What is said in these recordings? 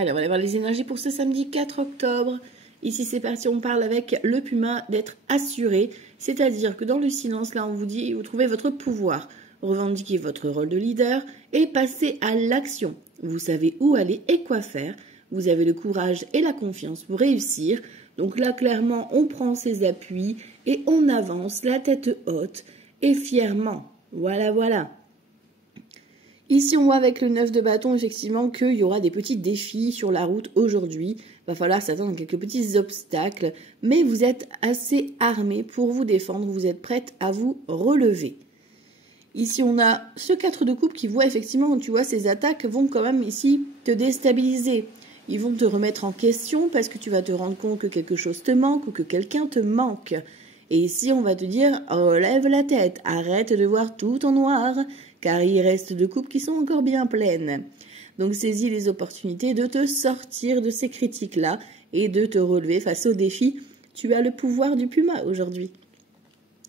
Alors, on va aller voir les énergies pour ce samedi 4 octobre. Ici, c'est parti, on parle avec le Puma d'être assuré. C'est-à-dire que dans le silence, là, on vous dit, vous trouvez votre pouvoir. Revendiquez votre rôle de leader et passez à l'action. Vous savez où aller et quoi faire. Vous avez le courage et la confiance pour réussir. Donc là, clairement, on prend ses appuis et on avance, la tête haute et fièrement. Voilà, voilà. Ici, on voit avec le 9 de bâton, effectivement, qu'il y aura des petits défis sur la route aujourd'hui. Il va falloir s'attendre à quelques petits obstacles, mais vous êtes assez armé pour vous défendre, vous êtes prête à vous relever. Ici, on a ce 4 de coupe qui voit effectivement, tu vois, ces attaques vont quand même ici te déstabiliser. Ils vont te remettre en question parce que tu vas te rendre compte que quelque chose te manque ou que quelqu'un te manque. Et ici, on va te dire, relève la tête, arrête de voir tout en noir, car il reste deux coupes qui sont encore bien pleines. Donc, saisis les opportunités de te sortir de ces critiques-là et de te relever face aux défis. Tu as le pouvoir du Puma aujourd'hui.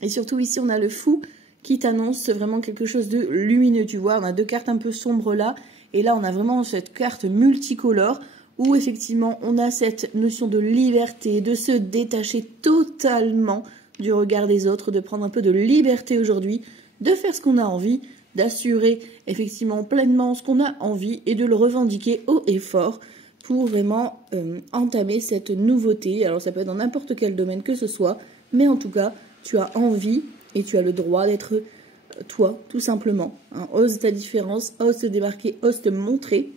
Et surtout, ici, on a le fou qui t'annonce vraiment quelque chose de lumineux. Tu vois, on a deux cartes un peu sombres là, et là, on a vraiment cette carte multicolore où, effectivement, on a cette notion de liberté, de se détacher totalement du regard des autres, de prendre un peu de liberté aujourd'hui, de faire ce qu'on a envie, d'assurer effectivement pleinement ce qu'on a envie et de le revendiquer haut et fort pour vraiment entamer cette nouveauté. Alors ça peut être dans n'importe quel domaine que ce soit, mais en tout cas, tu as envie et tu as le droit d'être toi, tout simplement. Hein. Ose ta différence, ose te démarquer, ose te montrer.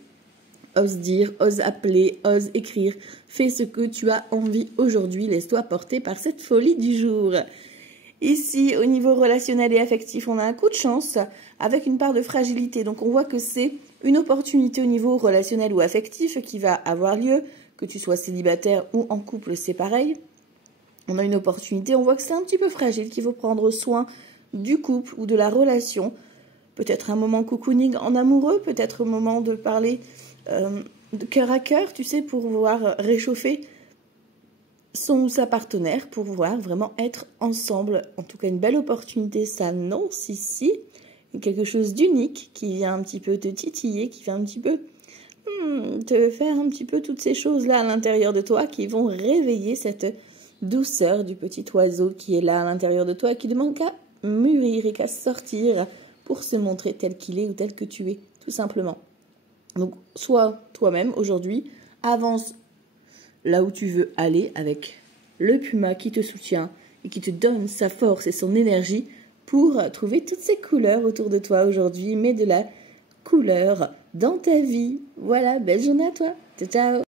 Ose dire, ose appeler, ose écrire. Fais ce que tu as envie aujourd'hui. Laisse-toi porter par cette folie du jour. Ici, au niveau relationnel et affectif, on a un coup de chance avec une part de fragilité. Donc, on voit que c'est une opportunité au niveau relationnel ou affectif qui va avoir lieu. Que tu sois célibataire ou en couple, c'est pareil. On a une opportunité. On voit que c'est un petit peu fragile, qu'il faut prendre soin du couple ou de la relation. Peut-être un moment cocooning en amoureux, peut-être un moment de parler de cœur à cœur, tu sais, pour pouvoir réchauffer son ou sa partenaire, pour pouvoir vraiment être ensemble. En tout cas, une belle opportunité s'annonce ici. Quelque chose d'unique qui vient un petit peu te titiller, qui vient un petit peu te faire un petit peu toutes ces choses-là à l'intérieur de toi qui vont réveiller cette douceur du petit oiseau qui est là à l'intérieur de toi et qui demande qu'à mûrir et qu'à sortir pour se montrer tel qu'il est ou tel que tu es, tout simplement. Donc, sois toi-même aujourd'hui, avance là où tu veux aller avec le Puma qui te soutient et qui te donne sa force et son énergie pour trouver toutes ces couleurs autour de toi aujourd'hui. Mets de la couleur dans ta vie. Voilà, belle journée à toi. Ciao, ciao.